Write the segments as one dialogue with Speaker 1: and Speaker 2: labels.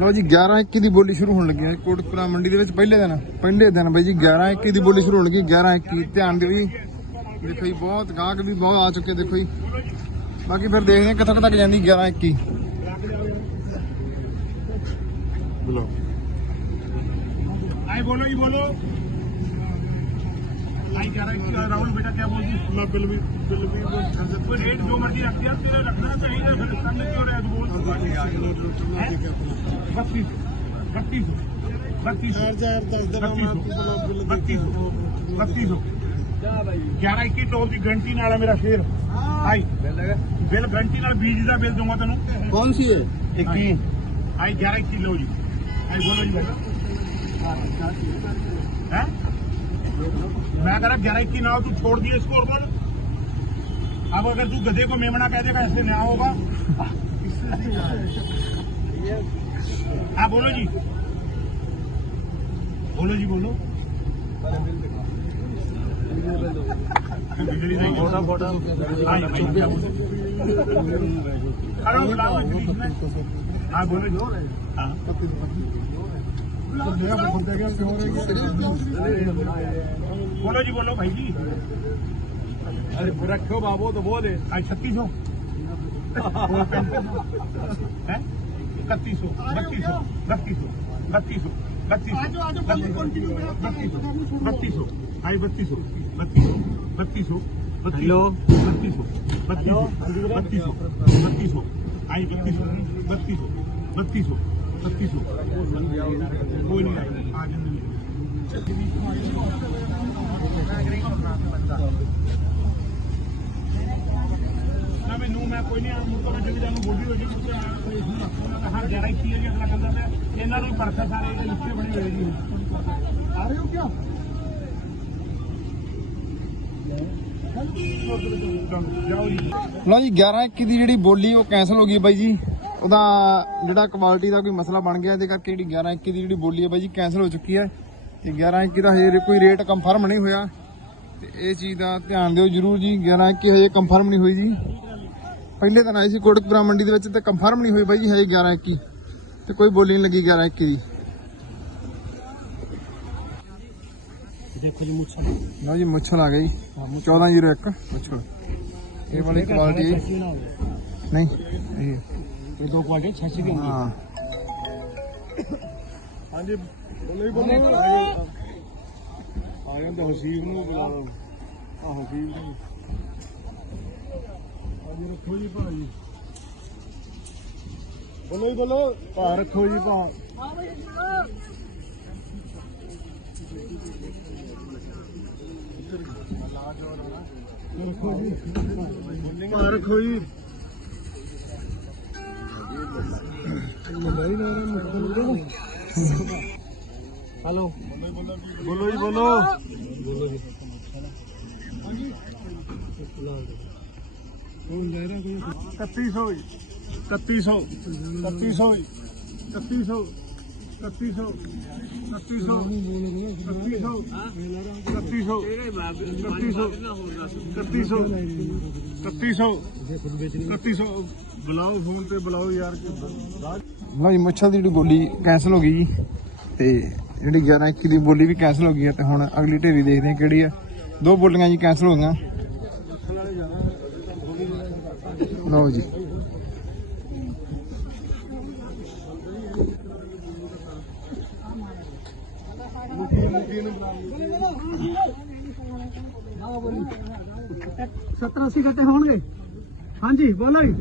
Speaker 1: ਲਓ ਜੀ 1121 ਦੀ ਬੋਲੀ ਸ਼ੁਰੂ ਹੋਣ ਲੱਗੀ ਹੈ। ਕੋਟਕਪੁਰਾ ਮੰਡੀ ਦੇ ਵਿੱਚ ਪਹਿਲੇ ਦਿਨ ਪਹਿਲੇ ਦਿਨ ਬਾਈ ਜੀ 1121 ਦੀ ਬੋਲੀ ਸ਼ੁਰੂ ਹੋਣ ਲੱਗੀ 1121 ਧਿਆਨ ਦਿਓ ਜੀ। ਦੇਖੋ ਜੀ ਬਹੁਤ ਗਾਹਕ ਵੀ ਬਹੁਤ ਆ ਚੁੱਕੇ ਦੇਖੋ ਜੀ। ਬਾਕੀ ਫਿਰ ਦੇਖਦੇ ਹਾਂ ਕਿੱਥੋਂ ਤੱਕ ਜਾਂਦੀ
Speaker 2: 1121 ਬੋਲੋ ਆਏ ਬੋਲੋ ਜੀ ਬੋਲੋ। ਆਈ 1121 ਰਾਹੁਲ ਬੇਟਾ ਕੀ ਬੋਲਦੀ? ਬਿਲ ਵੀ ਬਿਲ ਵੀ ਰੇਟ ਜੋ ਮਰਜ਼ੀ ਰੱਖ ਦਿਆ ਰੱਖਣਾ ਚਾਹੀਦਾ ਫਿਰ ਸਾਹਮਣੇ ਕਿਉਂ ਰਹਿ बत्तीस बत्तीस बत्तीस बत्तीस बत्तीस ਗਿਆਰਾਂ ਇੱਕੀ ਟੋਲ ਦੀ ਗਰੰਟੀ ਨਾਲ ਹੈ ਮੇਰਾ ਸ਼ੇਅਰ ਆਈ ਬਿੱਲ ਗਰੰਟੀ ਨਾਲ ਬੀਜ ਦਾ ਬਿੱਲ ਦੂੰਗਾ ਤੈਨੂੰ
Speaker 1: ਕੌਣ ਸੀ
Speaker 2: ਹੈ 21 ਆਈ 11 ਕਿਲੋ ਜੀ ਆਈ ਬੋਲੋ ਜੀ ਹੈ मैं कह रहा ग्यारह इक्की ना हो तू छोड़ दिए स्कोर पर अब अगर तू गधे को मेमना कह देगा ऐसे ना होगा ਜੀ। ਬੋਲੋ ਜੀ ਬੋਲੋ। ਬਿਜਲੀ ਜੀ। ਹਾਂ ਬੋਲੋ ਜੋਰ ਹੈ। ਹਾਂ बोलो जी बोलो भाई जी
Speaker 3: अरे रखो
Speaker 2: इकतीस सौ बत्तीस सौ बत्तीस सौ बत्तीस सौ बत्तीस बत्तीस बत्तीस सौ आई बत्तीस सौ बत्तीस सौ बत्तीस सौ
Speaker 3: हेलो।
Speaker 2: बत्तीस सौ बत्तीस सौ बत्तीस सौ बत्तीस सौ आई बत्तीस सौ बत्तीस सौ बत्तीस सौ बत्तीस सौ कोई नहीं आई आज नहीं ਮੈਨੂੰ, ਮੈਂ ਕੋਈ ਨਹੀਂ ਮੁੱਕ ਮੈਂ ਜਲਦੀ ਜਾਨੂੰ ਬੋਲੀ ਹੋ ਜੀ ਕਿਉਂਕਿ ਕੋਈ ਇਸ ਨੂੰ ਜਰਾ ਕੀ ਹੈ ਜੀ, ਅਗਲਾ ਕਹਿੰਦਾ ਪਿਆ ਇਹਨਾਂ ਨੂੰ ਪਰਖਾ ਸਾਰੇ ਇਹਦੇ ਲਿਖੇ ਬਣੇ ਹੋਏ ਜੀ। ਆ ਰਹੇ ਹੋ ਕਿਆ ਜਾਓ ਜੀ
Speaker 1: 11 21 ਦੀ ਜਿਹੜੀ ਬੋਲੀ, ਉਹ ਕੈਨਸਲ ਹੋ ਗਈ ਬਾਈ ਜੀ। ਉਹਦਾ ਜਿਹੜਾ ਕੁਆਲਿਟੀ ਦਾ ਕੋਈ ਮਸਲਾ ਬਣ ਗਿਆ, ਇਹਦੇ ਕਰਕੇ ਜਿਹੜੀ 11 21 ਦੀ ਜਿਹੜੀ ਬੋਲੀ ਹੈ ਬਾਈ ਜੀ ਕੈਨਸਲ ਹੋ ਚੁੱਕੀ ਹੈ। ਤੇ 11 21 ਦਾ ਹਜੇ ਕੋਈ ਰੇਟ ਕਨਫਰਮ ਨਹੀਂ ਹੋਇਆ। ਤੇ ਇਹ ਚੀਜ਼ ਦਾ ਧਿਆਨ ਦਿਓ ਜਰੂਰ ਜੀ 11 21 ਹਜੇ ਕਨਫਰਮ ਨਹੀਂ ਹੋਈ ਜੀ। ਪਹਿਲੇ ਦਿਨ ਆਈ ਸੀ ਕੋਟਕਪੁਰਾ ਮੰਡੀ ਦੇ ਵਿੱਚ ਤੇ ਕਨਫਰਮ ਨਹੀਂ ਹੋਈ ਬਾਈ ਜੀ ਹੈ 1121 ਤੇ ਕੋਈ ਬੋਲੀ ਨਹੀਂ ਲੱਗੀ 1121 ਦੀ।
Speaker 3: ਦੇਖੋ ਜੀ ਮੁੱਛਲ
Speaker 1: ਲਓ ਜੀ ਮੁੱਛਲ ਆ ਗਈ 1401 ਮੁੱਛਲ ਇਹ ਵਾਲੀ ਕੁਆਲਿਟੀ ਨਹੀਂ ਇਹ।
Speaker 3: ਇਹ ਦੋ ਕੁਆਲਿਟੀ 86 ਦੀ ਹੁੰਦੀ
Speaker 1: ਹਾਂ।
Speaker 3: ਹਾਂਜੀ ਬੋਲੇ ਬੋਲੇ। ਆ ਜਾਂਦਾ ਹਸੀਬ ਨੂੰ ਬੁਲਾ ਲਓ। ਆ ਹਸੀਬ ਨੂੰ ਅੱਜ ਰੱਖੋ ਜੀ ਭਾਜੀ। ਬੋਲੋ ਹੀ ਬੋਲੋ। ਭਾ ਰੱਖੋ ਜੀ ਭਾ ਰੱਖੋ ਜੀ। ਭਾ ਰੱਖੋ ਜੀ। ਹੈਲੋ। ਬੋਲੋ ਜੀ ਬੋਲੋ। ਬੋਲੋ ਜੀ ਕੌਣ ਜਾ ਰਿਹਾ ਕੋਈ
Speaker 2: 3100 3100 3100 3100 3100 3100 3100 3100 3100 3100 ਬੁਲਾਓ ਫੋਨ ਤੇ ਬੁਲਾਓ ਯਾਰ
Speaker 1: ਲਓ ਜੀ ਮੁੱਛਲ ਦੀ ਜਿਹੜੀ ਬੋਲੀ ਕੈਨਸਲ ਹੋ ਗਈ ਜੀ ਤੇ ਜਿਹੜੀ 11 21 ਦੀ ਬੋਲੀ ਵੀ ਕੈਨਸਲ ਹੋ ਗਈ ਹੈ ਤੇ ਹੁਣ ਅਗਲੀ ਢੇਰੀ ਦੇਖਦੇ ਹਾਂ ਕਿਹੜੀ ਆ ਦੋ ਬੋਲੀਆਂ ਜੀ ਕੈਨਸਲ ਹੋ ਗਈਆਂ ਲਓ ਜੀ।
Speaker 3: ਸੱਤਰ ਅੱਸੀ ਘੱਟੇ ਹੋਣਗੇ। ਹਾਂਜੀ, ਬੋਲੋ ਜੀ।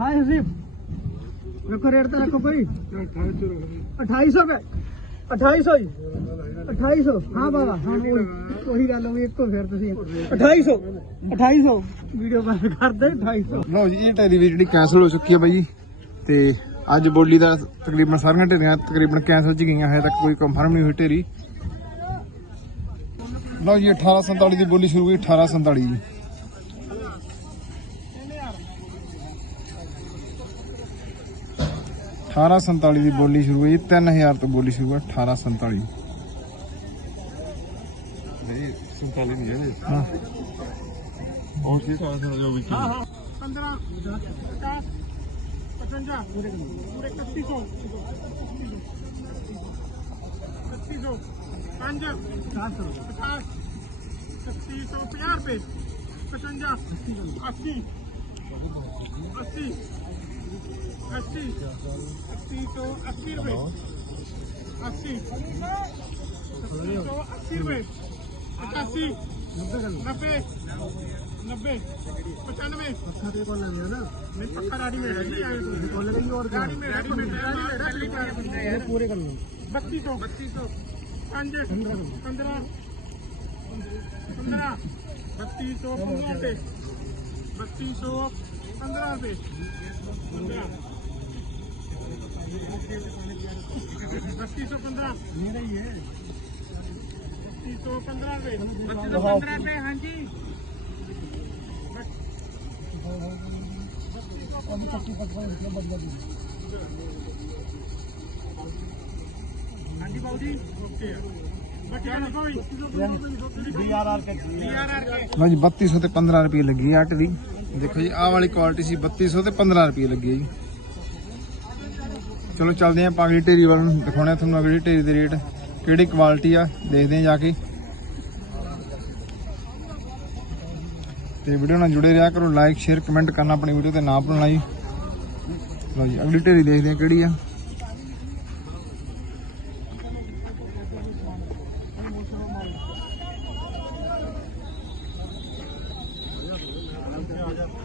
Speaker 3: ਹਾਏ ਹਸੀਬ ਰੱਖੋ ਰੇਟ ਤਾਂ ਰੱਖੋ ਕੋਈ 2800 ਰੁਪਏ। 2800 ਜੀ। 2800 ਹਾਂ ਬਾਬਾ, ਹਾਂ ਉਹੀ ਉਹੀ ਗੱਲ ਹੋਈ ਇੱਕੋ ਫਿਰ ਤੁਸੀਂ। 2800 2800 ਵੀਡੀਓ ਬੰਦ ਕਰ ਦੇ 2800
Speaker 1: ਲਓ ਜੀ, ਇਹ ਢੇਰੀ ਵੀ ਜਿਹੜੀ ਕੈਨਸਲ ਹੋ ਚੁੱਕੀ ਹੈ ਬਾਈ ਜੀ। ਤੇ ਅੱਜ ਬੋਲੀ ਦਾ ਤਕਰੀਬਨ ਸਾਰੀਆਂ ਢੇਰੀਆਂ ਤਕਰੀਬਨ ਕੈਨਸਲ ਚ ਗਈਆਂ, ਹਜੇ ਤੱਕ ਕੋਈ ਕੰਫਰਮ ਨਹੀਂ ਹੋਈ ਢੇਰੀ। ਲਓ ਜੀ 1847 ਦੀ ਬੋਲੀ ਸ਼ੁਰੂ ਹੋਈ 1847 ਜੀ 1847 ਦੀ ਬੋਲੀ ਸ਼ੁਰੂ ਹੋਈ 3000 ਤੋਂ ਬੋਲੀ ਸ਼ੁਰੂ ਹੈ 1847
Speaker 3: ਨਹੀਂ 47 ਨਹੀਂ ਹੈ
Speaker 1: ਹਾਂ।
Speaker 3: ਹੋਰ ਕੀ ਸਾਲ ਦਾ ਜੋ ਵੀ ਹਾਂ ਹਾਂ।
Speaker 2: 15 50 55 ਪੂਰੇ ਪੂਰੇ 3100 3100 5
Speaker 3: 700
Speaker 2: 50 3150 ਰੁਪਏ 55 80 80 80 80 ਤੋਂ 80 ਰੁਪਏ 80 ਤੋਂ 80 ਰੁਪਏ 85 90 90 95
Speaker 3: ਪੱਖਾ ਤੇ ਕੋਲ ਹੋ ਨਾ
Speaker 2: ਮੈਂ ਪੱਕਾ ਰਾਡੀ ਮੇਰਾ ਜੀ ਆਏ ਤੁਸੀਂ
Speaker 3: ਕੋਲ ਗਈ ਹੋਰ
Speaker 2: ਰਾਡੀ ਮੇਰਾ ਰਾਡੀ ਮੇਰਾ ਰਾਡੀ ਮੇਰਾ
Speaker 3: ਇਹ ਪੂਰੇ ਕਰ ਲਓ
Speaker 2: 3200 3200 5 15 15 15 3200 15 ਤੇ 3200 15 ਰੁਪਏ 3215
Speaker 3: ਮੇਰਾ ਹੀ ਹੈ
Speaker 2: 3215 ਰੁਪਏ 3215 ਰੁਪਏ ਹਾਂਜੀ। ਹਾਂਜੀ ਜੀ।
Speaker 1: 3200 ਤੇ 15 ਰੁਪਏ ਲੱਗੀ ਅੱਟ ਦੀ। ਦੇਖੋ ਜੀ, ਆਹ ਵਾਲੀ ਕੁਆਲਿਟੀ ਸੀ 3200 ਤੇ 15 ਰੁਪਏ ਲੱਗੀ ਜੀ। ਚਲੋ ਚੱਲਦੇ ਆਪਾਂ ਅਗਲੀ ਢੇਰੀ ਵੱਲ ਨੂੰ ਦਿਖਾਉਣੇ ਆ ਤੁਹਾਨੂੰ ਅਗਲੀ ਢੇਰੀ ਦੇ ਰੇਟ, ਕਿਹੜੀ ਕੁਆਲਿਟੀ ਆ, ਦੇਖਦੇ ਆਂ ਜਾ ਕੇ। ਤੇ ਵੀਡੀਓ ਨਾਲ ਜੁੜੇ ਰਿਹਾ ਕਰੋ ਲਾਈਕ ਸ਼ੇਅਰ ਕਮੈਂਟ ਕਰਨਾ ਆਪਣੀ ਵੀਡੀਓ ਤੇ ਨਾ ਭੁੱਲਣਾ ਜੀ। ਲਓ ਜੀ, ਅਗਲੀ ਢੇਰੀ ਦੇਖਦੇ ਆਂ ਕਿਹੜੀ ਆ।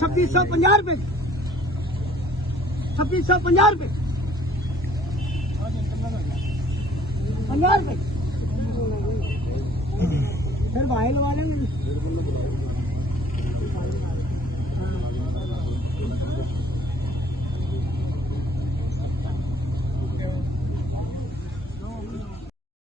Speaker 3: छब्बीस सौ पंजा रुपये छब्बीस सौ पंजा रुपये पंजा रुपये फिर भाई लगा लेंगे।